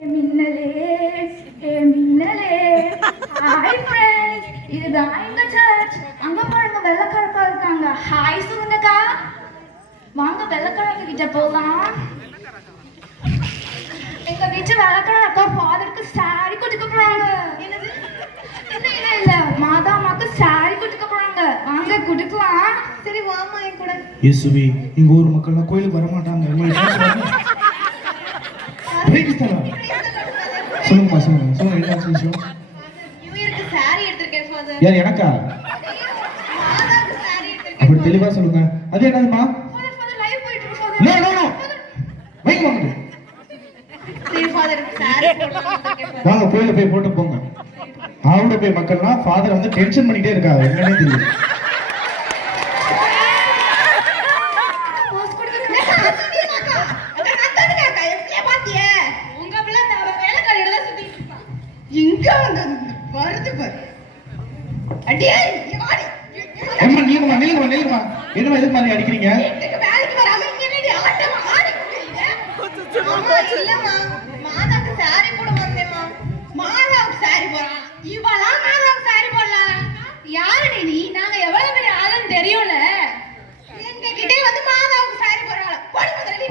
மின்னலே ஏ Minnale. Hi friends இதுதான் எங்க search அங்க பாருங்க வெள்ளக்காரக்கா இருக்காங்க ஹாய் சொல்லுங்கக்கா வாங்க வெள்ளக்காரங்க கிட்ட போலாம். எங்க வீட்டு வெள்ளக்கார அக்கா ஃபாதருக்கு சாரி கொடுக்க போறாங்க. என்னது? இல்ல இல்ல இல்ல? மாதா அம்மாக்கு சாரி கொடுக்க போறாங்க. வாங்க கொடுக்கலாம். சரி வாமா என் கூட. இயேசுவே எங்க ஊர் மக்கள்லாம் கோயிலுக்கு வர மாட்டாங்க சொல்லுங்கம்மா சொல்லுங்க. சொல்லுங்க என்ன விஷயம் நியூ இயருக்கு சாரி யார் எனக்கா? அப்படி தெளிவா சொல்லுங்க. அது என்னதுமா நோ ஃபாதர் நோ நோ வைங்க. வாங்க வாங்க கோயில போய் போட்டு போங்க. அவங்க போய் மக்கள்லாம் ஃபாதர் வந்து டென்ஷன் பண்ணிட்டே இருக்காங்க என்னன்னே தெரியும் போஸ்ட் கொடுக்குறேன் உங்க பிள்ளை அந்த வேலைக்காரியோட தான் சுத்திட்டு இருப்பா எங்க வந்து வருது பாரு அடியே இங்க வாடி. அம்மா நீங்கம்மா நீங்கம்மா நீங்கம்மா என்னம்மா எதுக்கு மாதிரி அடிக்கிறீங்க? வேலைக்கு வராம இங்க ஆட்டமா இல்லம்மா.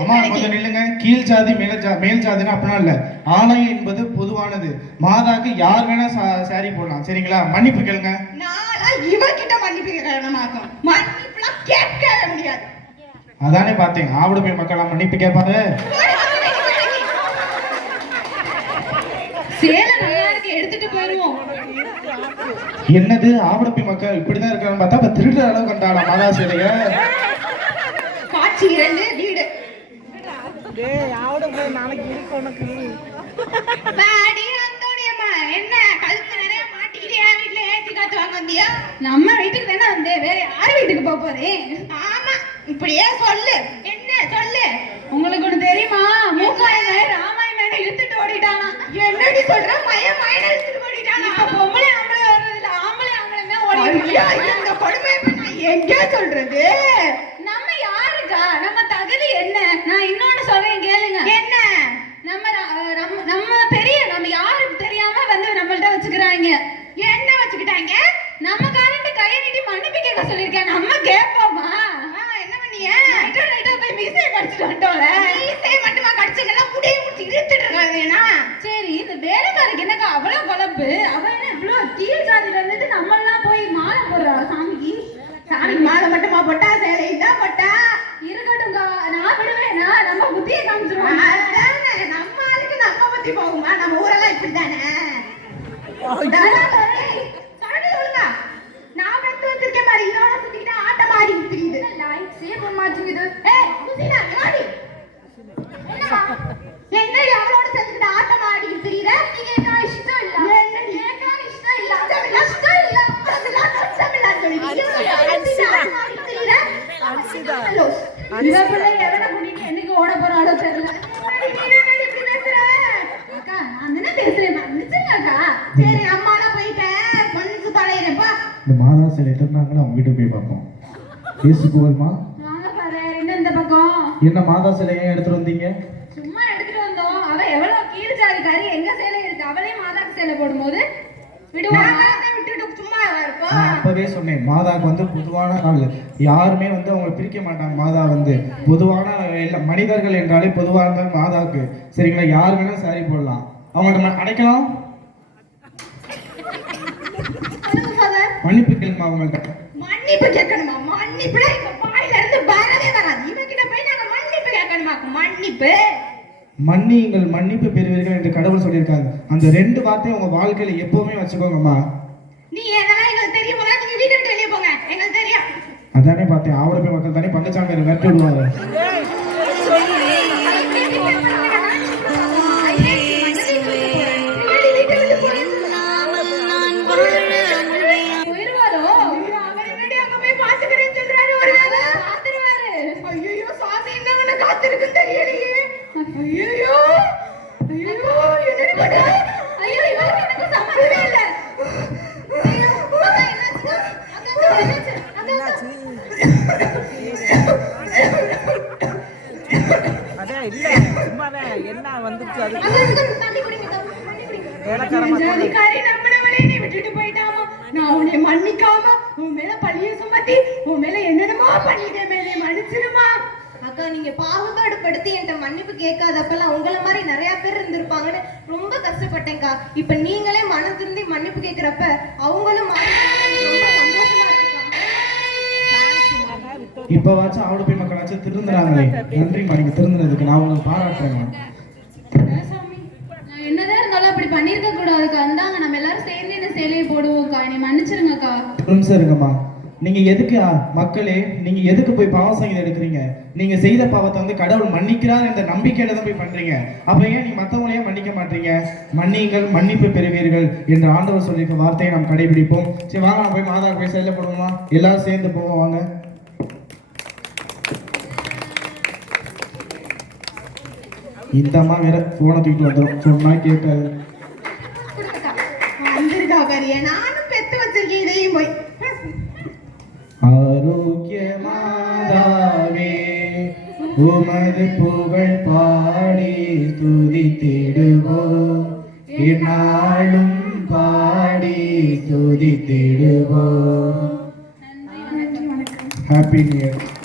அம்மா. கொஞ்சம் நில்லுங்க. கீழ் ஜாதி மேல ஜா மேல் ஜாதினா அப்படிலாம் இல்ல. ஆலயம் என்பது பொதுவானது. மாதாக்கு யார் வேணா சாரி போடலாம். சரிங்களா? மன்னிப்பு கேளுங்க. நானா இவகிட்ட மன்னிப்பு கேட்கணுமாக்கும். மன்னிப்புலாம் கேட்கவே முடியாது. அதானே பார்த்தேன். ஆவிட போய் மக்கள் மன்னிப்பு கேட்பாரு. சேலை நல்லா இருக்கு எடுத்துட்டு போயிருவோம் என்னது? ஆவிட போய் மக்கள் இப்படிதான் இருக்கான்னு பார்த்தா திருடுற அளவு கண்டாளா மாதா சிலைய. காட்சி இரண்டு டேய் ஆவிட போய் நாளைக்கு இருக்கு உனக்கு? பாடி அந்தோணியம்மா என்ன கழுத்து நிறைய மாட்டிக்கிட்டியா வீட்ல ஏசி காத்து வாங்க வந்தியா? நம்ம வீட்டுக்கு தானே வந்தேன். வேற யார் வீட்டுக்கு போக ஆமா இப்படியே சொல்லு. என்ன சொல்லு. உங்களுக்கு ஒண்ணு தெரியுமா? மூக்காய் மயன் ராமாய் இழுத்துட்டு ஓடிட்டானா? என்னடி சொல்ற? மயன எடுத்துட்டு போயிட்டானா இப்ப பொம்பளை ஆம்பளை வர்றது இல்ல ஆம்பளை ஆம்பளை தான் ஓடி இந்த கொடுமை எங்க சொல்றது நம்ம யாருக்கா நம்ம தகுதி என்ன நான் இன்னொன்னு சொல்றேன் கேளுங்க என்ன நம்ம ர- அஹ் நம்ம நம்ம தெரிய நம்ம யாருக்கு தெரியாம வந்து நம்மள்ட்ட வச்சுக்கிறாங்க என்ன வச்சுக்கிட்டாங்க நம்ம காரண்ட கையை நீட்டி மன்னிப்பு கேட்க சொல்லிருக்கேன் நம்ம கேட்போமா ஆ, என்ன பண்ணிய போய் மீசையை கடிச்சிட்டு வந்துட்டோம்ல. மீசை மட்டுமா கடிச்சீங்கன்னா முடிய முடிச்சு இழுத்துட்டு இருக்காதுன்னா சரி இந்த வேலைக்காரருக்கு என்னக்கா அவ்வளவு குழப்பு? அவ என்ன இவ்வளவு கீழ் ஜாதியில இருந்துட்டு நம்ம எல்லாம் போய் மாலை போடுறா? சாமிக்கு? சாமி மாலை மட்டுமா போட்டா? சேலை தான் போட்டா? இருக்கட்டும்க்கா. நான் விடுவேனா. நம்ம புத்தியை காமிச்சிருவாங்க அதானே, நம்ம ஆளுக்கு நம்ம பத்தி போகுமா? நம்ம ஊரெல்லாம் இப்படிதானே கரடி சொல்லுங்க நான் பெத்து வச்சிருக்கேன் மாதிரி இதோட சுத்திட்டு ஆட்டம் ஆடி தெரியுது போட மாட்டேங்குது ஏய் சுசினா? என்னடி? அவளோட சேர்ந்துக்கிட்டு ஆட்டம் ஆடிக்கிட்டு தெரியுற? நீங்க எனக்கு இஷ்டம் இல்ல. என்னடி? எனக்கு இஷ்டம் இல்ல. இஷ்டம் இல்ல, அதெல்லாம் சொல்லி எவனை என்னைக்கு ஓட போறாளோ தெரியல. மன்னிச்சுங்க அக்கா சரி அம்மாலாம் போயிட்டேன். கொஞ்சம் தொலைகிறேன்ப்பா இந்த மாதா சிலை திருநாங்களும் அவங்க வீட்டுக்கு போய் பார்ப்போம். புகழ்மா என்ன இந்த பக்கம். என்ன மாதா சிலையை ஏன் எடுத்துட்டு வந்தீங்க? சும்மா எடுத்துட்டு வந்தோம். அவ எவ்வளவு கீழ் ஜாதிக்காரி எங்க சேலை இருக்கு? அவளே மாதாக்கு சேலை போடும்போது அப்பவே சொன்னேன் மாதாக்கு வந்து பொதுவான ஆள். யாருமே வந்து அவங்க பிரிக்க மாட்டாங்க மாதா வந்து. பொதுவான மனிதர்கள் என்றாலே பொதுவான மாதாவுக்கு சரிங்களா? யார் வேணா சாரி போடலாம். அவங்கள்ட்ட அடைக்கலாம்? மன்னிப்பு கேளுமா அவங்கள்ட்ட? மன்னிப்பு கேட்கணுமா? மன்னிப்புல மன்னிப்பு கேட்கணுமா மன்னிப்பு. மன்னியுங்கள் மன்னிப்பு பெறுவீர்கள் என்று கடவுள் சொல்லியிருக்காங்க அந்த ரெண்டு வார்த்தையும் உங்க வாழ்க்கையில எப்பவுமே வச்சுக்கோங்கம்மா. நீ என்னெல்லாம் எங்களுக்கு தெரியும் நீங்க வீட்டை விட்டு வெளியே போங்க. எங்களுக்கு தெரியும். அதானே பார்த்தேன். ஆவட போய் மக்கள் தானே பங்கச்சாங்க விரட்டி விடுவாங்க ஐயோ இவருக்கு எனக்கு சம்மந்தமே இல்ல. ஐயோ, இல்ல சும்மாதான். என்ன வந்துச்சு அது? விட்டுட்டு போயிட்டாமா? நான் உன்னை மன்னிக்காம உன் மேல பழிய சுமத்தி உன் மேல என்னென்னமோ பண்ணிட்டேன் மேலே. மன்னிச்சிருமா? அக்கா நீங்க பாகுபாடு படுத்தி என்கிட்ட மன்னிப்பு கேட்காதப்பெல்லாம் உங்களை மாதிரி நிறைய பேர் இருந்திருப்பாங்கன்னு ரொம்ப கஷ்டப்பட்டேன்க்கா. இப்ப நீங்களே மனம் திருந்தி மன்னிப்பு கேட்கிறப்ப அவங்களும் இருக்குக்கா இப்பவாச்சும் ஆவடு போய் மக்களாச்சும் திருந்துறாங்களே. நன்றிம்மா நீங்க திருந்துறதுக்கு நான் உங்களுக்கு பாராட்டுறேம்மா. நான் என்னதான் இருந்தாலும் அப்படி பண்ணியிருக்க கூடாதுக்கா அந்தாங்க நம்ம எல்லாரும் சேர்ந்து இந்த சேலையை போடுவோம்க்கா. என்னை மன்னிச்சிருங்கக்கா. நிமிஷம் இருங்கம்மா. நீங்க எதுக்கு மக்களே நீங்க எதுக்கு போய் பாவ சங்கீதம் எடுக்கிறீங்க? நீங்க செய்த பாவத்தை வந்து கடவுள் மன்னிக்கிறார் என்ற நம்பிக்கையில தான் போய் பண்றீங்க. அப்ப ஏன் நீங்க மத்தவங்களையும் மன்னிக்க மாட்டீங்க? மன்னியுங்கள் மன்னிப்பு பெறுவீர்கள் என்ற ஆண்டவர் சொல்லியிருக்க வார்த்தையை நாம் கடைபிடிப்போம். சரி வாங்க நம்ம போய் மாதா போய் செல்ல போடுவோமா? எல்லாரும் சேர்ந்து போவோம் வாங்க. இந்த அம்மா வேற போனை தூக்கிட்டு வந்துடும் சொன்னா கேட்காது வந்திருக்கா பாரு. நானும் பெத்து வச்சிருக்கேன் இதையும் போய். ஆரோக்கிய மாதாவே உமது புகழ் பாடி துதித்திடுவோம். இந்நாளும் பாடி துதித்திடுவோம். Happy new year